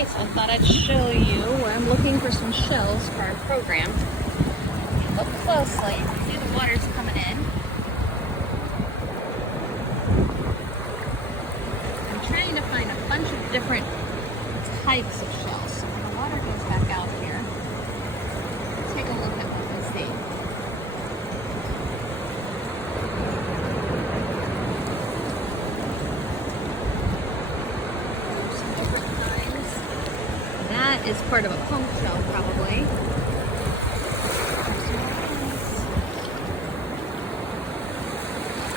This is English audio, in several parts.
Okay, so I thought I'd show you where I'm looking for some shells for our program. Look closely, you can see the water's coming in. I'm trying to find a bunch of different types of shells. So when the water goes back out here, take a look at what we see. Some different kinds. That is part of a conch shell, probably.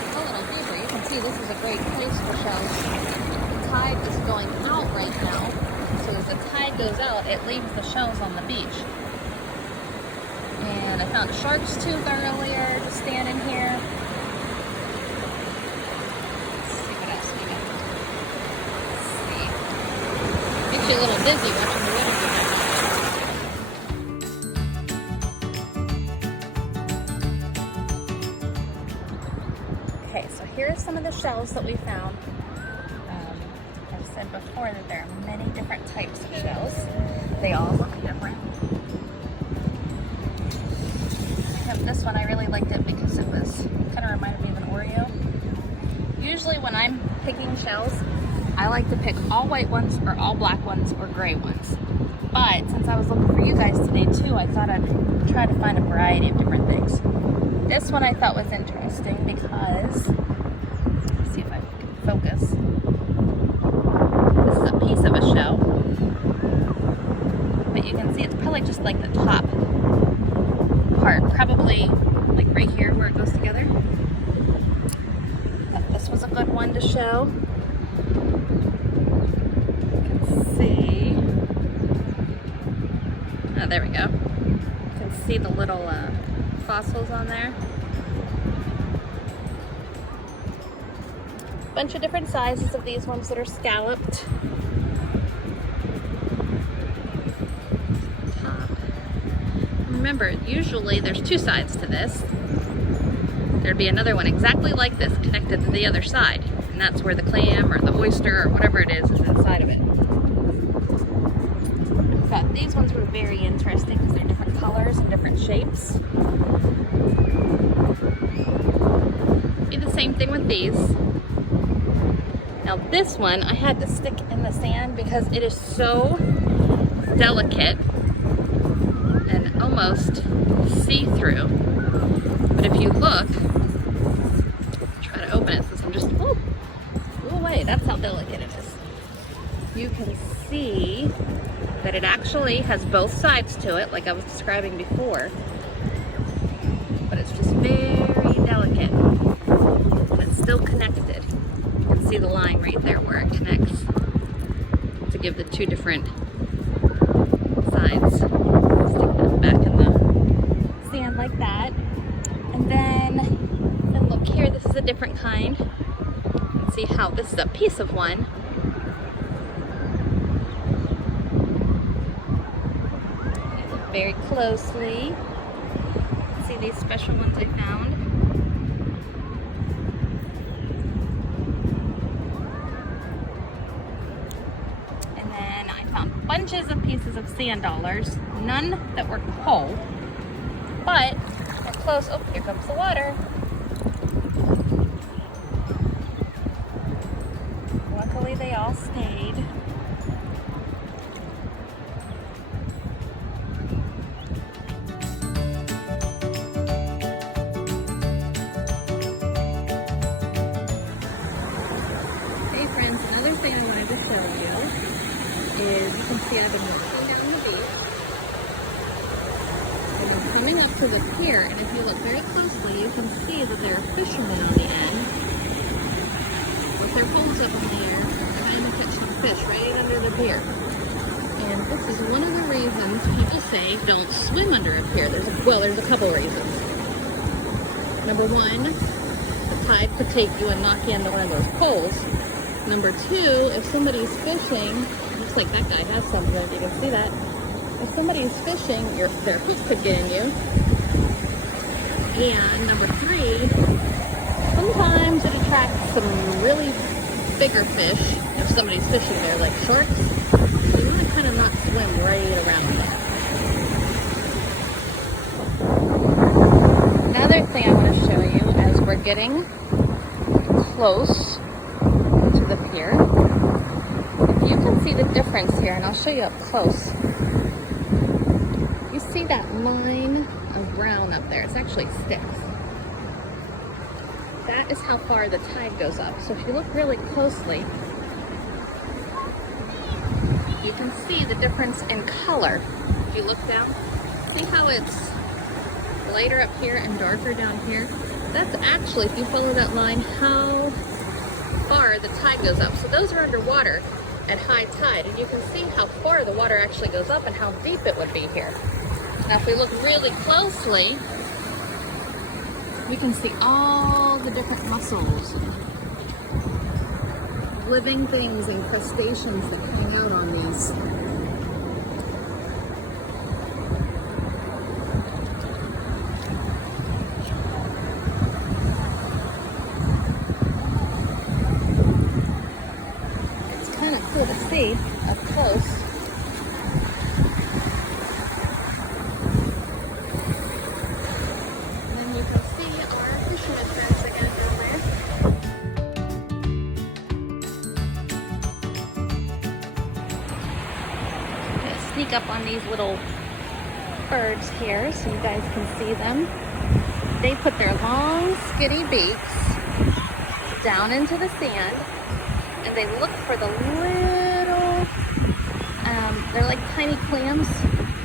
A little deeper, you can see this is a great place for shells. The tide is going out right now, so as the tide goes out, it leaves the shells on the beach. And I found a shark's tooth earlier, just standing here. Let's see what else we got. Let's see. Makes you a little dizzy watching the water go back. Okay, so here are some of the shells that we found. I've said before that there are many different types of shells. They all look different. Except this one, I really liked it because it was kind of reminded me of an Oreo. Usually when I'm picking shells, I like to pick all white ones or all black ones or gray ones. But since I was looking for you guys today too, I thought I'd try to find a variety of different things. This one I thought was interesting because, let's see if I can focus. This is a piece of a shell, but you can see it's probably just like the top part, probably like right here where it goes together. But this was a good one to show. You can see, oh, there we go. You can see the little fossils on there. Bunch of different sizes of these ones that are scalloped. Top. Remember, usually there's two sides to this. There'd be another one exactly like this connected to the other side, and that's where the clam or the oyster or whatever it is inside of it. I thought these ones were very interesting because they're different colors and different shapes. Be the same thing with these. Now this one I had to stick in the sand because it is so delicate and almost see-through. But if you look, try to open it since I'm just, oh, go away, that's how delicate it is. You can see that it actually has both sides to it, like I was describing before. But it's just very delicate. And it's still connected. You can see the line right there where it connects to give the two different sides. Stick that back in the sand like that. And then look here, this is a different kind. You can see how this is a piece of one. Look very closely. See these special ones I found. And then I found bunches of pieces of sand dollars, none that were whole, but they're close. Oh, here comes the water. Luckily they all stayed. Another thing I wanted to show you is, you can see I've been walking down the beach. I've been coming up to the pier, and if you look very closely, you can see that there are fishermen on the end with their poles up in the air, trying to catch some fish right under the pier. And this is one of the reasons people say don't swim under a pier. There's a couple reasons. Number one, the tide could take you and knock you into one of those poles. Number two, if somebody's fishing, looks like that guy has something, if you can see that. If somebody's fishing, their hook could get in you. And number three, sometimes it attracts some really bigger fish if somebody's fishing there, like sharks. You want to kind of not swim right around it. Another thing I want to show you as we're getting close to the pier, if you can see the difference here, and I'll show you up close. You see that line of brown up there? It's actually sticks. That is how far the tide goes up. So if you look really closely, you can see the difference in color. If you look down, see how it's lighter up here and darker down here? That's actually, if you follow that line, how far the tide goes up. So those are underwater at high tide, and you can see how far the water actually goes up and how deep it would be here. Now if we look really closely, you can see all the different mussels, living things and crustaceans that hang out on these. It's kind of cool to see up close. Sneak up on these little birds here so you guys can see them. They put their long skinny beaks down into the sand and they look for the little, they're like tiny clams,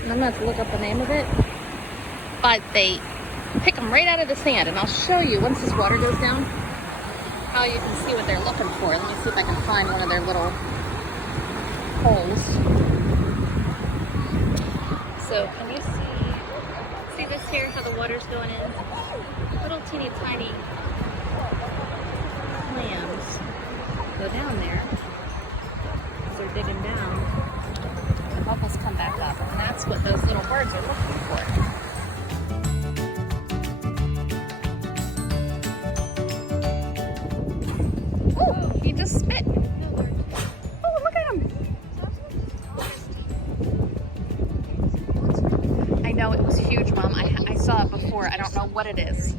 and I'm gonna have to look up the name of it, but they pick them right out of the sand, and I'll show you once this water goes down how you can see what they're looking for. Let me see if I can find one of their little holes. So can you see this here, how the water's going in? Little teeny tiny clams go down there as they're digging down to help us come back up. And that's what those little birds are looking for. Oh, he just spit. Oh, look at him. I know it was huge, Mom. I saw it before. I don't know what it is.